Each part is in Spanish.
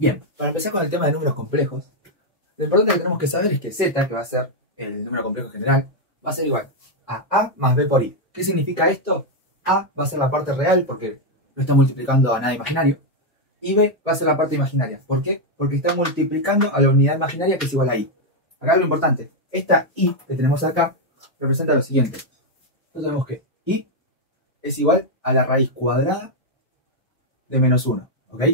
Bien, para empezar con el tema de números complejos, lo importante que tenemos que saber es que z, que va a ser el número complejo general, va a ser igual a a más b por i. ¿Qué significa esto? A va a ser la parte real porque lo está multiplicando a nada imaginario, y b va a ser la parte imaginaria. ¿Por qué? Porque está multiplicando a la unidad imaginaria que es igual a i. Acá lo importante, esta i que tenemos acá representa lo siguiente. Entonces tenemos que i es igual a la raíz cuadrada de menos 1, ¿ok?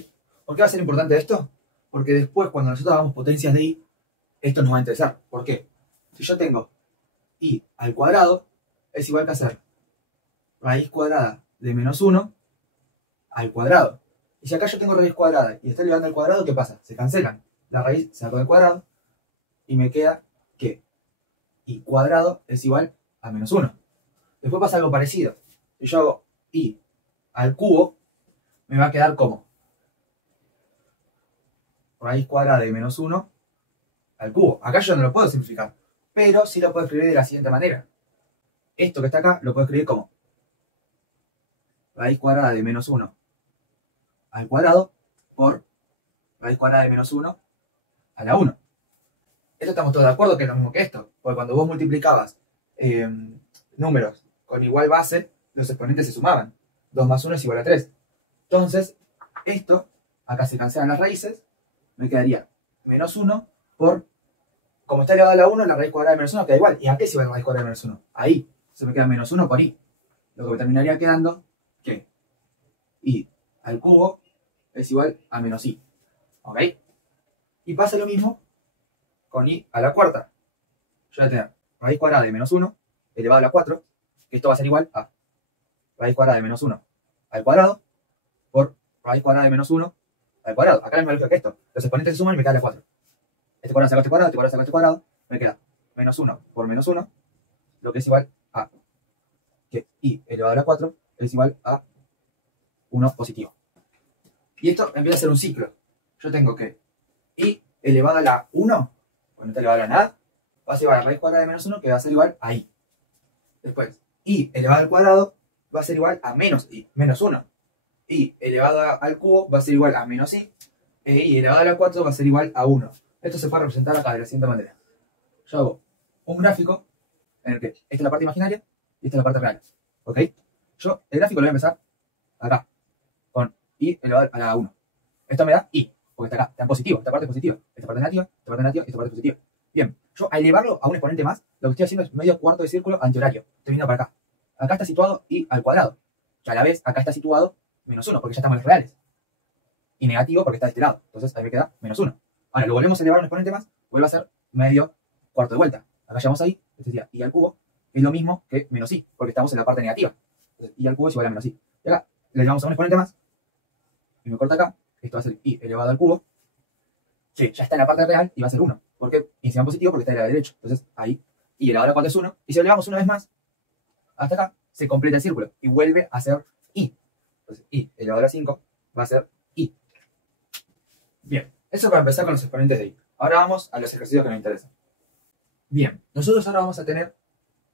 ¿Por qué va a ser importante esto? Porque después, cuando nosotros hagamos potencias de i, esto nos va a interesar. ¿Por qué? Si yo tengo i al cuadrado, es igual que hacer raíz cuadrada de menos 1 al cuadrado. Y si acá yo tengo raíz cuadrada y está elevando al cuadrado, ¿qué pasa? Se cancelan. La raíz se sacó del cuadrado y me queda que i cuadrado es igual a menos 1. Después pasa algo parecido. Si yo hago i al cubo, me va a quedar como raíz cuadrada de menos 1 al cubo. Acá yo no lo puedo simplificar, pero sí lo puedo escribir de la siguiente manera. Esto que está acá lo puedo escribir como raíz cuadrada de menos 1 al cuadrado por raíz cuadrada de menos 1 a la 1. Esto estamos todos de acuerdo que es lo mismo que esto, porque cuando vos multiplicabas números con igual base, los exponentes se sumaban. 2 más 1 es igual a 3. Entonces, esto, acá se cancelan las raíces, me quedaría menos 1 por, como está elevado a la 1, la raíz cuadrada de menos 1 queda igual. ¿Y a qué se va la raíz cuadrada de menos 1? Ahí. Se me queda menos 1 por i. Lo que me terminaría quedando, que i al cubo es igual a menos i. ¿Ok? Y pasa lo mismo con i a la cuarta. Yo voy a tener raíz cuadrada de menos 1 elevado a la 4, que esto va a ser igual a raíz cuadrada de menos 1 al cuadrado por raíz cuadrada de menos 1 al cuadrado. Acá es la misma lógica que esto. Los exponentes se suman y me queda la 4. Este cuadrado saca este cuadrado, este cuadrado saca este cuadrado, me queda menos 1 por menos 1, lo que es igual a que i elevado a la 4 es igual a 1 positivo. Y esto empieza a ser un ciclo. Yo tengo que i elevado a la 1, cuando está elevado a la nada, va a ser igual a raíz cuadrada de menos 1, que va a ser igual a i. Después, i elevado al cuadrado va a ser igual a menos i, menos 1. I elevado al cubo va a ser igual a menos i, e i elevado a la 4 va a ser igual a 1. Esto se puede representar acá de la siguiente manera. Yo hago un gráfico en el que esta es la parte imaginaria y esta es la parte real. ¿Ok? Yo el gráfico lo voy a empezar acá, con i elevado a la 1. Esto me da i, porque está acá, está en positivo, esta parte es positiva, esta parte es negativa, esta parte es negativa y esta parte es positiva. Bien, yo al elevarlo a un exponente más, lo que estoy haciendo es medio cuarto de círculo antihorario. Estoy viniendo para acá. Acá está situado i al cuadrado. Y a la vez acá está situado menos 1, porque ya estamos en los reales. Y negativo porque está de este lado. Entonces ahí me queda menos 1. Ahora lo volvemos a elevar a un exponente más, vuelve a ser medio cuarto de vuelta. Acá llegamos ahí, este sería i al cubo, es lo mismo que menos i, porque estamos en la parte negativa. Entonces i al cubo es igual a menos i. Y acá le elevamos a un exponente más, y me corta acá, esto va a ser i elevado al cubo, que ya está en la parte real y va a ser 1. ¿Por qué? Y encima positivo porque está de la derecha. Entonces ahí, i elevado a la 4 es 1, y si lo elevamos una vez más, hasta acá, se completa el círculo, y vuelve a ser i. Entonces i elevado a la 5 va a ser i. Bien, eso para empezar con los exponentes de i. Ahora vamos a los ejercicios que nos interesan. Bien, nosotros ahora vamos a tener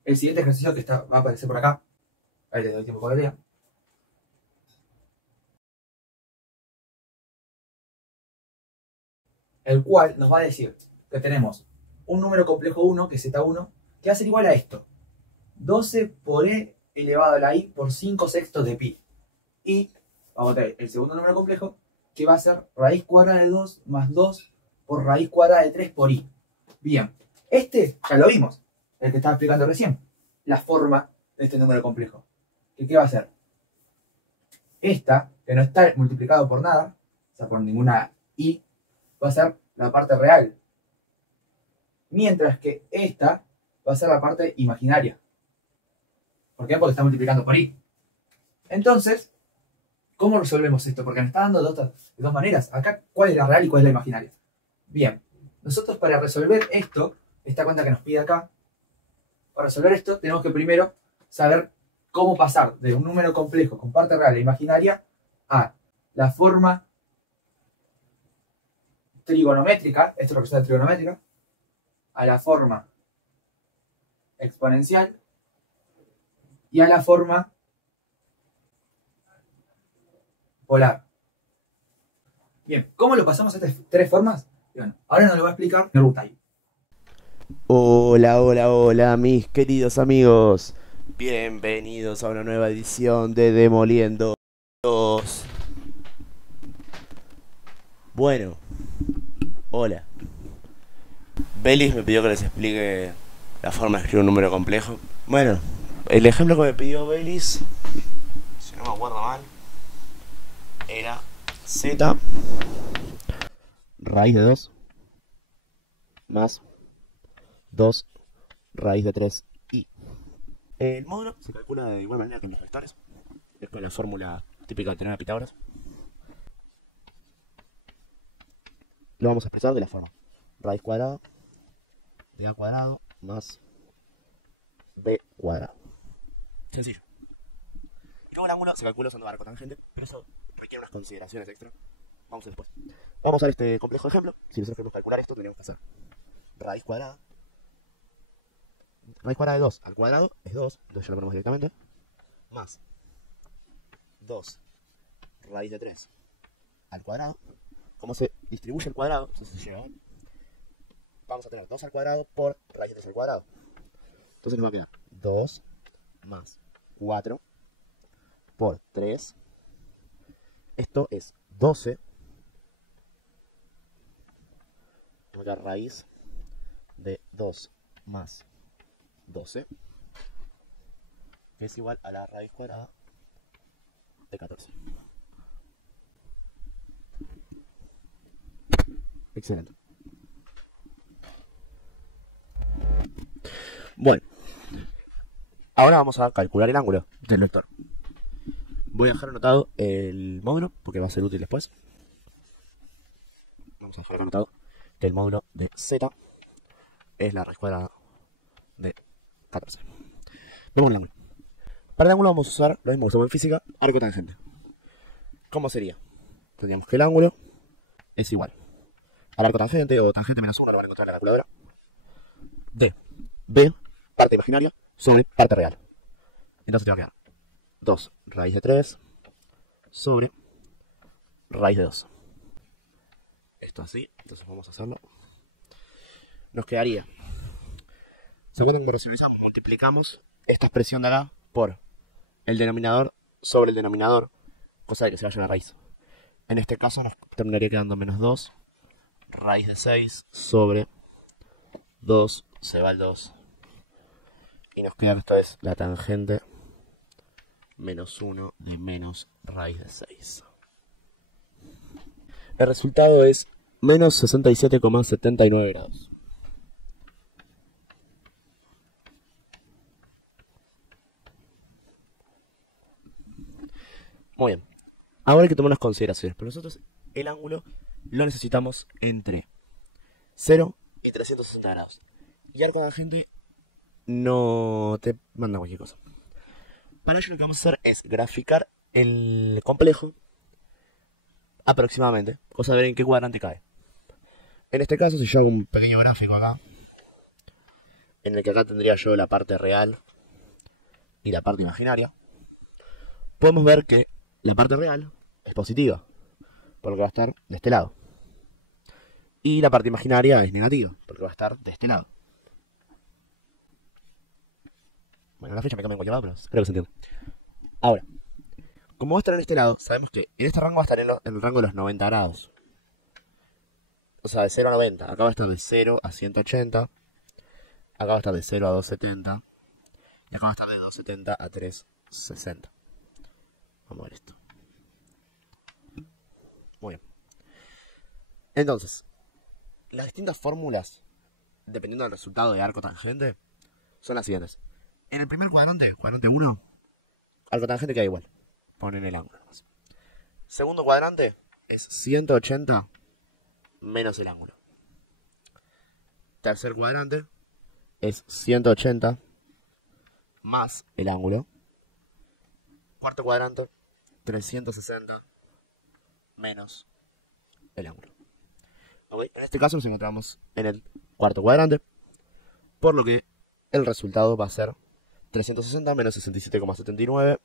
el siguiente ejercicio que va a aparecer por acá. Ahí les doy tiempo para que lean. El cual nos va a decir que tenemos un número complejo 1, que es z1, que va a ser igual a esto. 12 por e elevado a la i por 5 sextos de pi. Y vamos a tener el segundo número complejo, que va a ser raíz cuadrada de 2 más 2 por raíz cuadrada de 3 por i. Bien, este ya lo vimos, el que estaba explicando recién, la forma de este número complejo. ¿Qué va a ser? Esta, que no está multiplicado por nada, o sea, por ninguna i, va a ser la parte real. Mientras que esta va a ser la parte imaginaria. ¿Por qué? Porque está multiplicando por i. Entonces, ¿cómo resolvemos esto? Porque nos está dando de dos maneras. Acá, ¿cuál es la real y cuál es la imaginaria? Bien, nosotros para resolver esto, esta cuenta que nos pide acá, para resolver esto tenemos que primero saber cómo pasar de un número complejo con parte real e imaginaria a la forma trigonométrica, esto representa trigonométrica, a la forma exponencial y a la forma polar. Bien, ¿cómo lo pasamos a estas tres formas? Y bueno, ahora nos lo va a explicar Nerutay. Hola, hola, hola, mis queridos amigos. Bienvenidos a una nueva edición de Demoliendo 2. Bueno, hola. Belis me pidió que les explique la forma de escribir un número complejo. Bueno, el ejemplo que me pidió Belis, si no me acuerdo mal, era z raíz de 2 más 2 raíz de 3 y el módulo se calcula de igual manera que en los vectores. Es con la fórmula típica de tener a Pitágoras. Lo vamos a expresar de la forma raíz cuadrada de a cuadrado más b cuadrado. Sencillo. Y luego el ángulo se calcula usando arco tangente, pero eso requiere unas consideraciones extra. Vamos a ver después. Vamos a usar este complejo ejemplo. Si nosotros queremos calcular esto, tenemos que hacer raíz cuadrada. Raíz cuadrada de 2 al cuadrado es 2, entonces ya lo ponemos directamente. Más 2 raíz de 3 al cuadrado. Como se distribuye el cuadrado, eso se lleva. Vamos a tener 2 al cuadrado por raíz de 3 al cuadrado. Entonces nos va a quedar 2 más 4 por 3. Esto es 12. Vamos a dar raíz de 2 más 12, que es igual a la raíz cuadrada de 14. Excelente. Bueno, ahora vamos a calcular el ángulo del vector. Voy a dejar anotado el módulo porque va a ser útil después. Vamos a dejar anotado que el módulo de z es la raíz cuadrada de 14. Vemos el ángulo. Para el ángulo vamos a usar lo mismo que usamos en física, arco tangente. ¿Cómo sería? Tendríamos que el ángulo es igual al arco tangente o tangente menos 1, lo van a encontrar en la calculadora, de b, parte imaginaria, sobre parte real. Entonces te va a quedar 2 raíz de 3 sobre raíz de 2. Esto así, entonces vamos a hacerlo. Nos quedaría, ¿se acuerdan cómo racionalizamos? Multiplicamos esta expresión de acá por el denominador sobre el denominador, cosa de que se vaya a la raíz. En este caso nos terminaría quedando menos 2 raíz de 6 sobre 2, se va el 2. Y nos queda que esto es la tangente menos 1 de menos raíz de 6. El resultado es menos 67,79 grados. Muy bien. Ahora hay que tomar unas consideraciones. Pero nosotros el ángulo lo necesitamos entre 0 y 360 grados. Y arco tangente no te manda cualquier cosa. Para ello lo que vamos a hacer es graficar el complejo aproximadamente, cosa de ver en qué cuadrante cae. En este caso, si yo hago un pequeño gráfico acá, en el que acá tendría yo la parte real y la parte imaginaria, podemos ver que la parte real es positiva, por lo que va a estar de este lado. Y la parte imaginaria es negativa, porque va a estar de este lado. Bueno, la fecha me cambia en cualquier lado, pero espero que se entienda. Ahora, como va a estar en este lado, sabemos que en este rango va a estar en el rango de los 90 grados. O sea, de 0 a 90. Acá va a estar de 0 a 180. Acá va a estar de 0 a 270. Y acá va a estar de 270 a 360. Vamos a ver esto. Muy bien. Entonces, las distintas fórmulas, dependiendo del resultado de arco tangente, son las siguientes. En el primer cuadrante, cuadrante 1, arco tangente queda igual. Ponen el ángulo. Segundo cuadrante es 180 menos el ángulo. Tercer cuadrante es 180 más el ángulo. Cuarto cuadrante, 360 menos el ángulo. Okay. En este caso nos encontramos en el cuarto cuadrante, por lo que el resultado va a ser 360 menos 67,79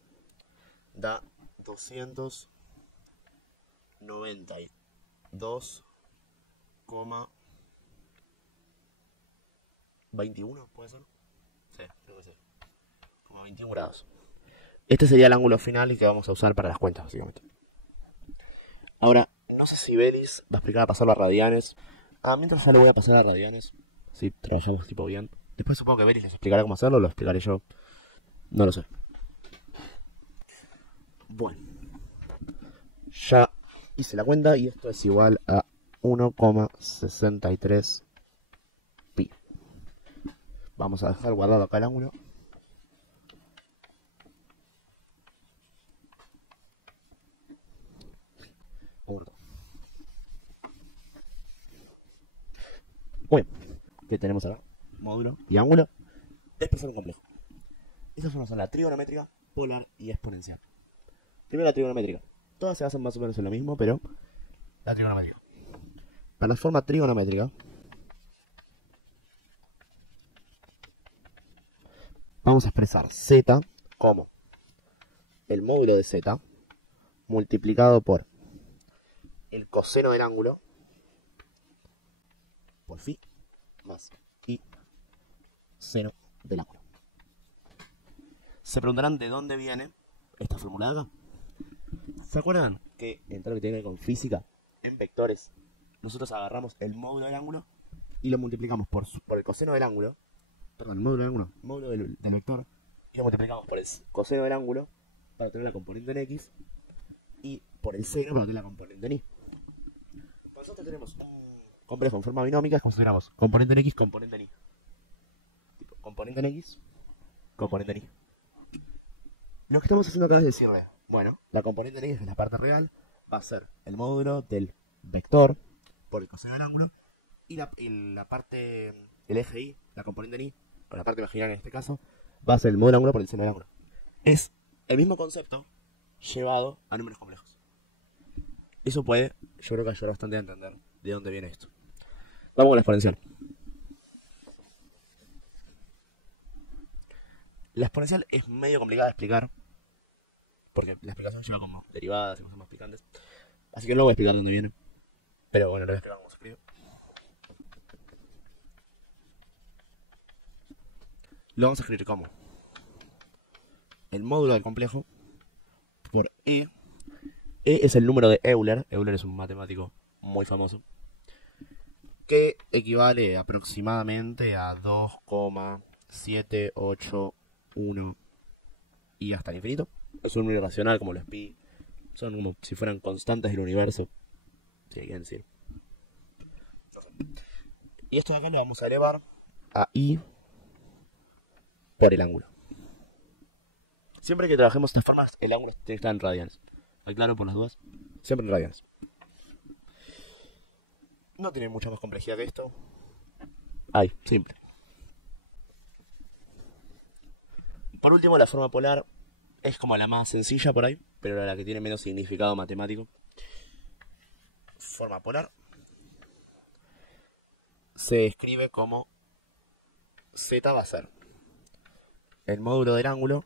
da 293 2,21, ¿puede ser? Sí, creo que sí. Como 21 grados. Este sería el ángulo final y que vamos a usar para las cuentas, básicamente. Ahora, no sé si Belis va a explicar a pasarlo a radianes. Mientras ya lo voy a pasar a radianes. Sí, trabajamos tipo bien. Después supongo que Belis les explicará cómo hacerlo, lo explicaré yo. No lo sé. Bueno. Ya hice la cuenta y esto es igual a 1,63 pi. Vamos a dejar guardado acá el ángulo. Muy bien. ¿Qué tenemos acá? Módulo y ángulo. Expresor complejo. Estas son la trigonométrica, polar y exponencial. Primero la trigonométrica. Todas se basan más o menos en lo mismo, pero la trigonométrica. Para la forma trigonométrica vamos a expresar z como el módulo de z multiplicado por el coseno del ángulo por phi más i seno del ángulo. Se preguntarán de dónde viene esta fórmula de acá. ¿Se acuerdan que en todo lo que tiene que ver con física, en vectores, nosotros agarramos el módulo del ángulo y lo multiplicamos por el coseno del ángulo? Perdón, el módulo del ángulo, módulo del vector, y lo multiplicamos por el coseno del ángulo para obtener la componente en x y por el seno para obtener la componente en y. Cuando nosotros tenemos un complejo en forma binómica es como si tuviéramos componente en x, componente en y. Tipo, componente en x, componente en y. Lo que estamos haciendo acá es decirle, bueno, la componente en x, que es la parte real, va a ser el módulo del vector por el coseno del ángulo y la parte, el eje y, la componente en y, o la parte imaginaria en este caso, va a ser el módulo del ángulo por el seno del ángulo. Es el mismo concepto llevado a números complejos. Eso puede, yo creo que ayuda bastante a entender de dónde viene esto. Vamos con la exponencial. La exponencial es medio complicada de explicar, porque la explicación lleva como derivadas y cosas más picantes. Así que no voy a explicar de dónde viene. Pero bueno, lo voy a explicar cómo se escribe. Lo vamos a escribir como el módulo del complejo por E. E es el número de Euler. Euler es un matemático muy famoso, que equivale aproximadamente a 2,781 y hasta el infinito. Es un número irracional como los pi. Son como si fueran constantes del universo, si hay que decir. Y esto de acá lo vamos a elevar a i por el ángulo. Siempre que trabajemos de estas formas, el ángulo tiene que estar en radianes. ¿Está claro por las dudas? Siempre en radianes. No tiene mucha más complejidad que esto. Ahí, simple. Por último, la forma polar es como la más sencilla por ahí, pero la que tiene menos significado matemático. Forma polar se escribe como z va a ser el módulo del ángulo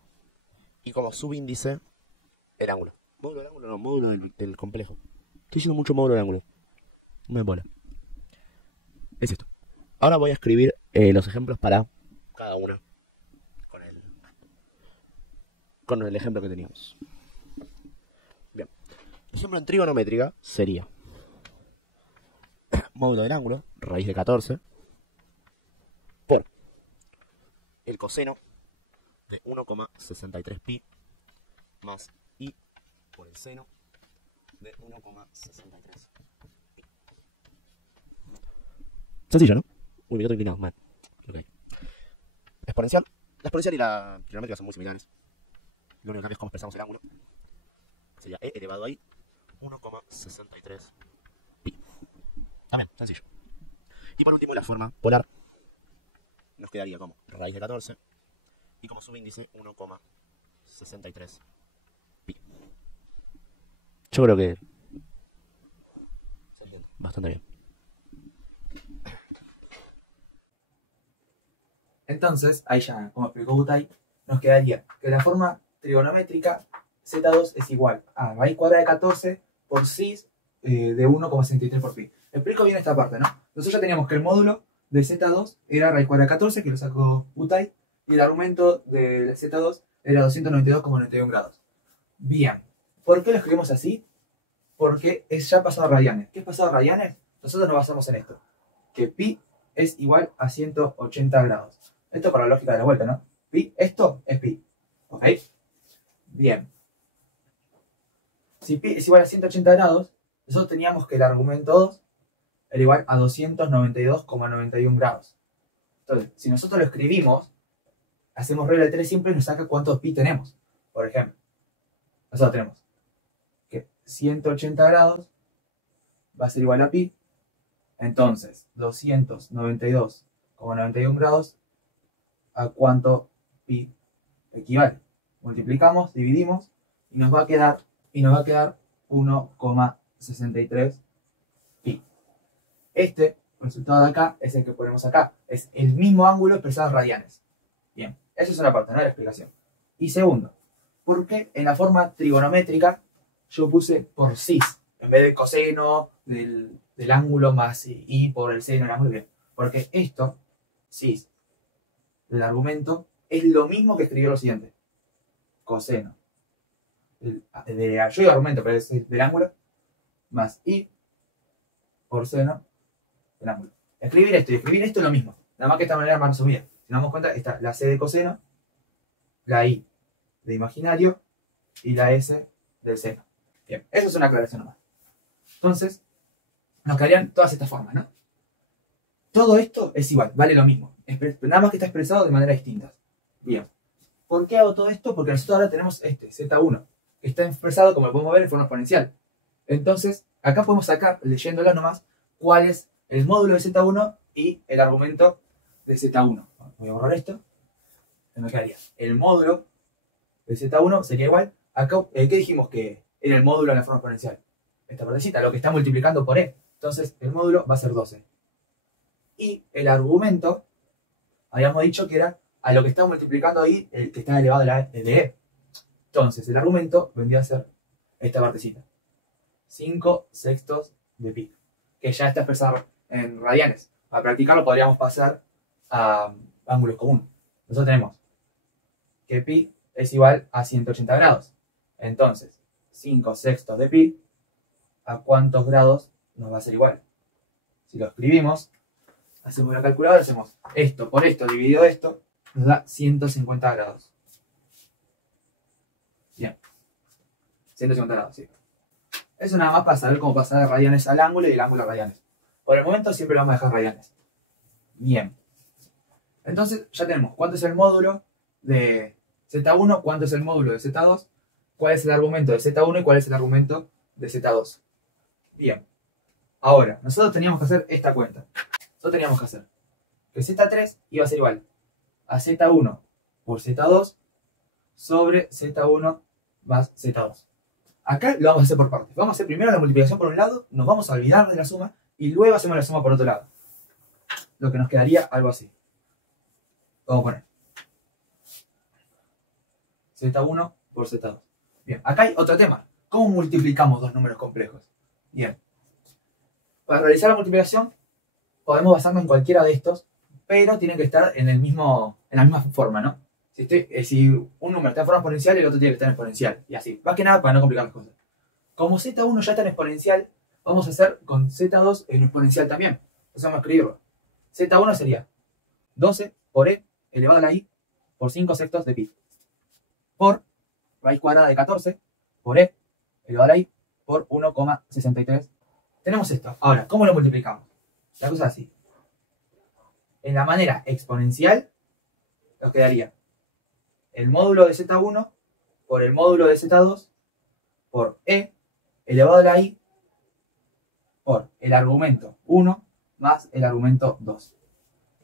y como subíndice el ángulo. Módulo del ángulo no, módulo del complejo. Estoy diciendo mucho módulo del ángulo. No me bola. Es esto. Ahora voy a escribir los ejemplos para cada uno con el ejemplo que teníamos. Bien. Ejemplo en trigonométrica sería módulo del ángulo, raíz de 14, por el coseno de 1,63 pi más i por el seno de 1,63 pi. Sencillo, ¿no? Uy, me quedo inclinado, mal. Okay. Exponencial. La exponencial y la trigonométrica son muy similares. Lo único que cambia es cómo expresamos el ángulo. Sería e elevado a i 1,63 pi. También, sencillo. Y por último, la forma polar nos quedaría como raíz de 14 y como subíndice 1,63 pi. Yo creo que se entiende bastante bien. Entonces, ahí ya, como explicó Butay, nos quedaría que la forma trigonométrica z2 es igual a raíz cuadrada de 14 por 6 de 1,63 por pi. Explico bien esta parte, ¿no? Nosotros ya teníamos que el módulo de Z2 era raíz cuadrada de 14, que lo sacó Utay, y el argumento del Z2 era 292,91 grados. Bien, ¿por qué lo escribimos así? Porque es ya pasado a radianes. ¿Qué es pasado a radianes? Nosotros nos basamos en esto, que pi es igual a 180 grados. Esto para la lógica de la vuelta, ¿no? Pi, esto es pi. ¿Ok? Bien. Si pi es igual a 180 grados, nosotros teníamos que el argumento 2 era igual a 292,91 grados. Entonces, si nosotros lo escribimos, hacemos regla de 3 siempre y nos saca cuánto pi tenemos. Por ejemplo, nosotros tenemos que 180 grados va a ser igual a pi. Entonces, 292,91 grados, ¿a cuánto pi equivale? Multiplicamos, dividimos y nos va a quedar 1,63 pi. Este resultado de acá es el que ponemos acá. Es el mismo ángulo expresado en radianes. Bien, eso es una parte, ¿no?, de la explicación. Y segundo, ¿por qué en la forma trigonométrica yo puse por cis en vez de coseno del ángulo más i por el seno del ángulo? Bien, porque esto, cis, del argumento, es lo mismo que escribió lo siguiente. Coseno. Yo digo argumento, pero es del ángulo, más i por seno del ángulo. Escribir esto y escribir esto es lo mismo. Nada más que de esta manera más resumida. Si nos damos cuenta, está la c de coseno, la i de imaginario y la s del seno. Bien, eso es una aclaración nomás. Entonces, nos quedarían todas estas formas, ¿no? Todo esto es igual, vale lo mismo. Nada más que está expresado de manera distinta. Bien. ¿Por qué hago todo esto? Porque nosotros ahora tenemos este, Z1, que está expresado, como lo podemos ver, en forma exponencial. Entonces, acá podemos sacar, leyéndolo nomás, cuál es el módulo de Z1 y el argumento de Z1. Voy a borrar esto. Me quedaría. El módulo de Z1 sería igual. Acá, ¿qué dijimos que era el módulo en la forma exponencial? Esta partecita, lo que está multiplicando por E. Entonces, el módulo va a ser 12. Y el argumento, habíamos dicho que era a lo que está multiplicando ahí, el que está elevado a la de E. Entonces, el argumento vendría a ser esta partecita. 5 sextos de pi. Que ya está expresado en radianes. Para practicarlo podríamos pasar a ángulos comunes. Nosotros tenemos que pi es igual a 180 grados. Entonces, 5 sextos de pi, ¿a cuántos grados nos va a ser igual? Si lo escribimos, hacemos la calculadora, hacemos esto por esto dividido esto, nos da 150 grados. Bien. 150 grados, sí. Eso nada más para saber cómo pasar de radianes al ángulo y el ángulo a radianes. Por el momento siempre lo vamos a dejar radianes. Bien. Entonces ya tenemos cuánto es el módulo de Z1, cuánto es el módulo de Z2, cuál es el argumento de Z1 y cuál es el argumento de Z2. Bien. Ahora, nosotros teníamos que hacer esta cuenta. Nosotros teníamos que hacer que Z3 iba a ser igual a Z1 por Z2 sobre Z1 más Z2. Acá lo vamos a hacer por partes. Vamos a hacer primero la multiplicación por un lado, nos vamos a olvidar de la suma y luego hacemos la suma por otro lado. Lo que nos quedaría algo así. Vamos a poner Z1 por Z2. Bien, acá hay otro tema. ¿Cómo multiplicamos dos números complejos? Bien. Para realizar la multiplicación podemos basarnos en cualquiera de estos, pero tienen que estar en la misma forma, ¿no? Si un número está en forma exponencial, el otro tiene que estar en exponencial. Y así. Más que nada para no complicar las cosas. Como Z1 ya está en exponencial, vamos a hacer con Z2 en exponencial también. Entonces vamos a escribirlo. Z1 sería 12 por E elevado a la I por 5 sextos de pi. Por raíz cuadrada de 14 por E elevado a la I por 1,63. Tenemos esto. Ahora, ¿cómo lo multiplicamos? La cosa es así. En la manera exponencial nos quedaría el módulo de Z1 por el módulo de Z2 por E elevado a la I por el argumento 1 más el argumento 2.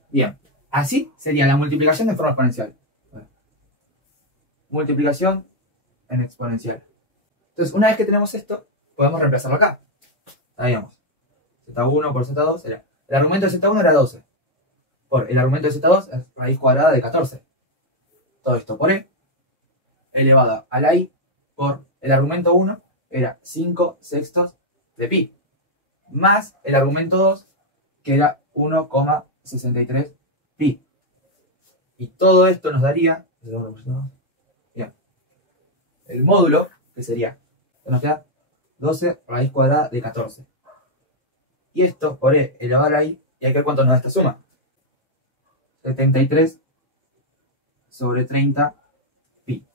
Bien, así sería la multiplicación de forma exponencial. Bueno, multiplicación en exponencial. Entonces, una vez que tenemos esto, podemos reemplazarlo acá. Sabíamos. Z1 por Z2 era... El argumento de Z1 era 12. Por el argumento de Z2 es raíz cuadrada de 14. Todo esto por E elevado a la I por el argumento 1 era 5 sextos de pi. más el argumento 2, que era 1,63 pi. Y todo esto nos daría, bien, el módulo, que sería, nos queda 12 raíz cuadrada de 14. Y esto por e elevado a i, y hay que ver cuánto nos da esta suma. 73 sobre 30 pi.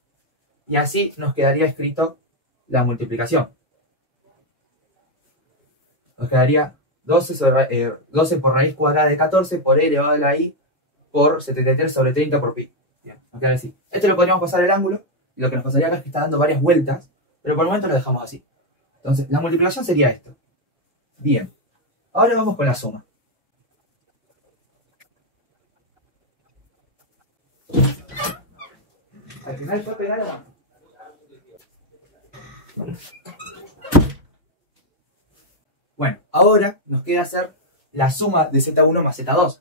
Y así nos quedaría escrito la multiplicación. Nos quedaría 12 por raíz cuadrada de 14 por e elevado a la i por 73 sobre 30 por pi. Bien, nos queda así. Esto lo podríamos pasar al ángulo, y lo que nos pasaría acá es que está dando varias vueltas, pero por el momento lo dejamos así. Entonces, la multiplicación sería esto. Bien, ahora vamos con la suma. Al final fue pegar la mano. Bueno, ahora nos queda hacer la suma de Z1 más Z2.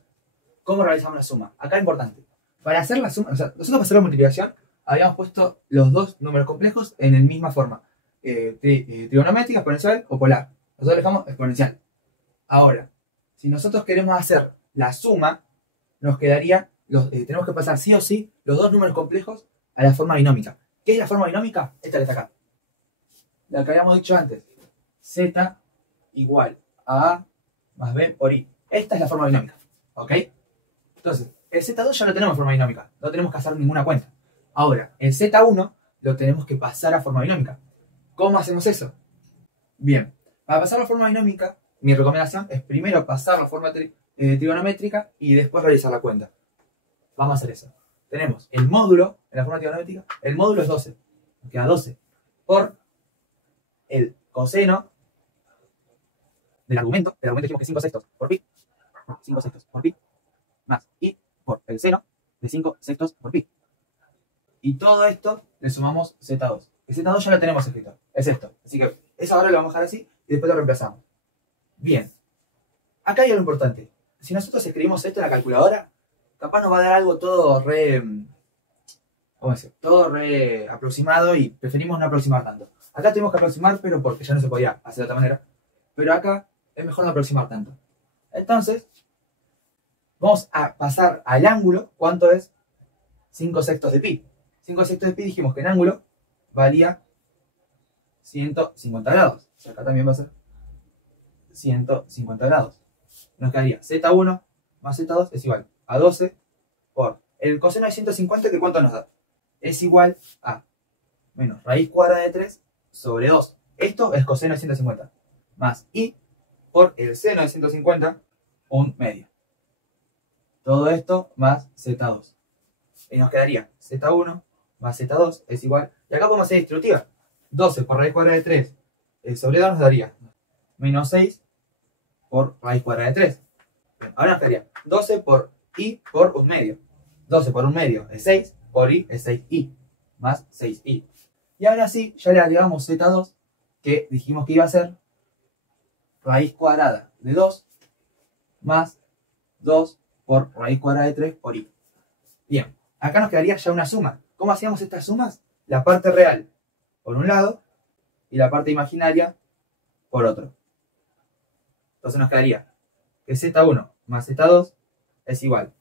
¿Cómo realizamos la suma? Acá es importante. Para hacer la suma, o sea, nosotros para hacer la multiplicación habíamos puesto los dos números complejos en la misma forma. Trigonométrica, exponencial o polar. Nosotros dejamos exponencial. Ahora, si nosotros queremos hacer la suma, nos quedaría, tenemos que pasar sí o sí los dos números complejos a la forma binómica. ¿Qué es la forma binómica? Esta que está acá. La que habíamos dicho antes. Z igual a A más B por I. Esta es la forma binómica. ¿Ok? Entonces, el Z2 ya no tenemos forma binómica. No tenemos que hacer ninguna cuenta. Ahora, el Z1 lo tenemos que pasar a forma binómica. ¿Cómo hacemos eso? Bien, para pasar a la forma binómica, mi recomendación es primero pasar la forma trigonométrica y después realizar la cuenta. Vamos a hacer eso. Tenemos el módulo en la forma trigonométrica. El módulo es 12. Nos queda 12 por el coseno del argumento. El argumento dijimos que es 5 sextos por pi. 5 sextos por pi. Más i por el seno de 5 sextos por pi. Y todo esto le sumamos Z2. El Z2 ya lo tenemos escrito. Es esto. Así que eso ahora lo vamos a dejar así y después lo reemplazamos. Bien. Acá hay algo importante. Si nosotros escribimos esto en la calculadora, capaz nos va a dar algo todo ¿cómo decir? Todo re aproximado y preferimos no aproximar tanto. Acá tuvimos que aproximar, pero porque ya no se podía hacer de otra manera. Pero acá es mejor no aproximar tanto. Entonces, vamos a pasar al ángulo. ¿Cuánto es? 5 sextos de pi. 5 sextos de pi dijimos que en ángulo valía 150 grados. O sea, acá también va a ser 150 grados. Nos quedaría Z1 más Z2 es igual a 12 por el coseno de 150, que ¿cuánto nos da? Es igual a menos raíz cuadrada de 3 sobre 2. Esto es coseno de 150. Más i por el seno de 150, un medio. Todo esto más Z2. Y nos quedaría Z1 más Z2 es igual. Y acá podemos hacer distributiva. 12 por raíz cuadrada de 3 sobre 2 nos daría menos 6 por raíz cuadrada de 3. Bien, ahora nos quedaría 12 por i por un medio. 12 por un medio es 6, por i es 6i, más 6i. Y ahora sí, ya le agregamos Z2, que dijimos que iba a ser raíz cuadrada de 2 más 2 por raíz cuadrada de 3 por i. Bien, acá nos quedaría ya una suma. ¿Cómo hacíamos estas sumas? La parte real por un lado y la parte imaginaria por otro. Entonces nos quedaría que Z1 más Z2 es igual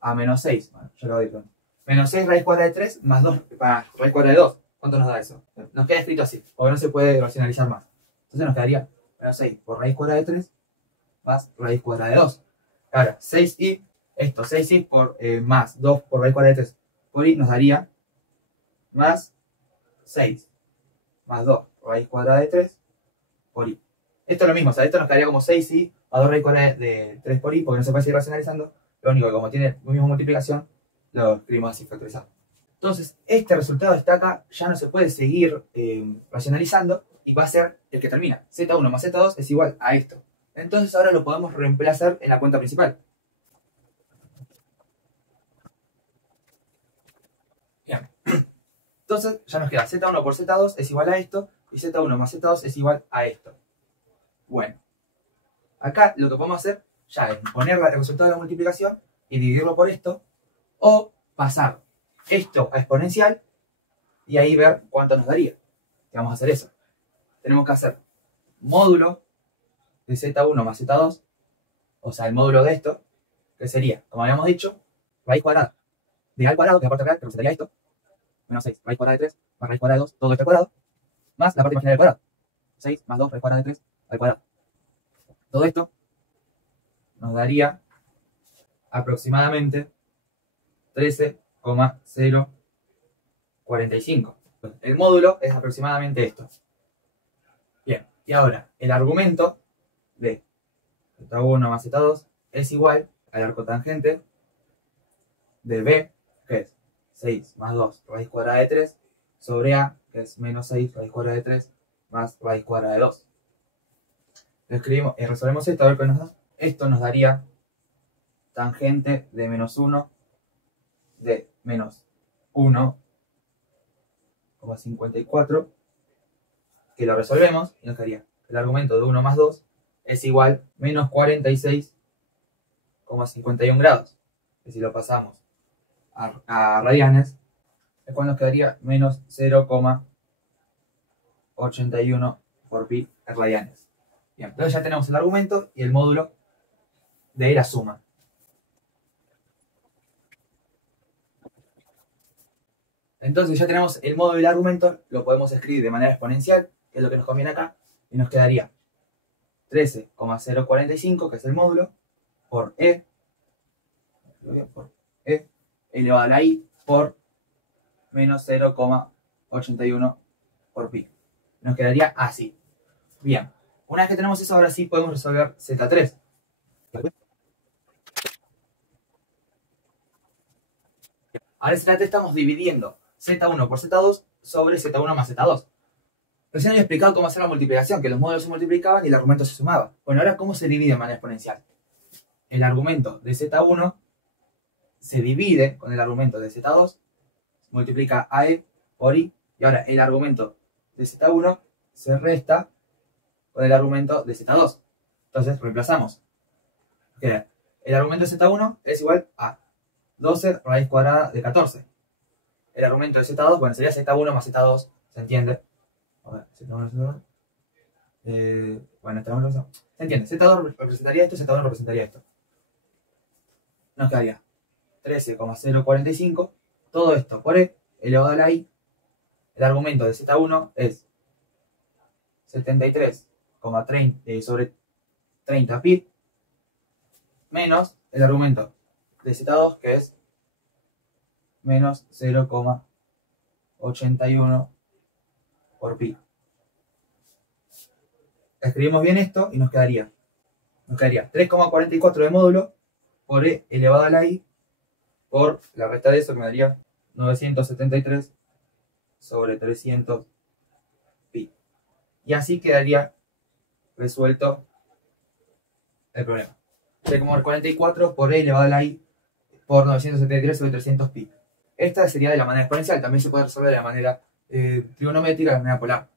a menos 6. Bueno, yo lo voy con menos 6 raíz cuadrada de 3 más 2 raíz cuadrada de 2. ¿Cuánto nos da eso? Nos queda escrito así, porque no se puede racionalizar más. Entonces nos quedaría menos 6 por raíz cuadrada de 3 más raíz cuadrada de 2. Ahora, 6i, esto, 6i por más 2 por raíz cuadrada de 3 por i nos daría más 6 más 2 raíz cuadrada de 3 por i. Esto es lo mismo, o sea, esto nos quedaría como 6i a 2 raíz cuadrada de 3 por i, porque no se puede seguir racionalizando. Lo único que como tiene la misma multiplicación, lo escribimos así factorizado. Entonces, este resultado de esta acá ya no se puede seguir racionalizando y va a ser el que termina. Z1 más Z2 es igual a esto. Entonces ahora lo podemos reemplazar en la cuenta principal. Bien. Entonces ya nos queda Z1 por Z2 es igual a esto y Z1 más Z2 es igual a esto. Bueno, acá lo que podemos hacer ya es poner el resultado de la multiplicación y dividirlo por esto, o pasar esto a exponencial y ahí ver cuánto nos daría. Y vamos a hacer eso. Tenemos que hacer módulo de z1 más z2, o sea, el módulo de esto, que sería, como habíamos dicho, raíz cuadrada de a al cuadrado, que es la parte real, que representaría esto, menos 6, raíz cuadrada de 3, más raíz cuadrada de 2, todo esto al cuadrado, más la parte imaginaria del cuadrado. 6 más 2, raíz cuadrada de 3, al cuadrado. Todo esto nos daría aproximadamente 13,045. El módulo es aproximadamente esto. Bien, y ahora, el argumento de z1 más z2 es igual al arco tangente de b, que es 6 más 2 raíz cuadrada de 3, sobre a, que es menos 6 raíz cuadrada de 3, más raíz cuadrada de 2. Lo escribimos y resolvemos esto, a ver qué nos da. Esto nos daría tangente de menos 1 de menos 1,54, que lo resolvemos y nos quedaría el argumento de 1 más 2 es igual a menos 46,51 grados. Y si lo pasamos a radianes, es cuando nos quedaría menos 0,81 por pi radianes. Bien, entonces ya tenemos el argumento y el módulo de la suma. Entonces ya tenemos el módulo y el argumento, lo podemos escribir de manera exponencial, que es lo que nos conviene acá, y nos quedaría 13,045, que es el módulo, por E elevado a la I por menos 0,81 por pi. Nos quedaría así. Bien, una vez que tenemos eso, ahora sí podemos resolver Z3. Ahora en Z3 estamos dividiendo Z1 por Z2 sobre Z1 más Z2. Recién había explicado cómo hacer la multiplicación, que los módulos se multiplicaban y el argumento se sumaba. Bueno, ahora ¿cómo se divide de manera exponencial? El argumento de Z1 se divide con el argumento de Z2, multiplica AE por I, y ahora el argumento de Z1 se resta con el argumento de Z2. Entonces reemplazamos. El argumento de Z1 es igual a 12 raíz cuadrada de 14. El argumento de Z2, bueno, sería Z1 más Z2, ¿se entiende? A ver, Z1 Z2. Bueno, se entiende. Z2 representaría esto, Z1 representaría esto. Nos quedaría 13,045. Todo esto por E elevado a la I. El argumento de Z1 es 73,30 sobre 30 pi. Menos el argumento de Z2, que es menos 0,81 por pi. Escribimos bien esto y nos quedaría 3,44 de módulo por E elevado a la I por la resta de eso, que me daría 973 sobre 300 pi. Y así quedaría resuelto el problema. 3,44 por E elevado a la I por 973 sobre 300 pi. Esta sería de la manera exponencial, también se puede resolver de la manera trigonométrica, de la manera polar.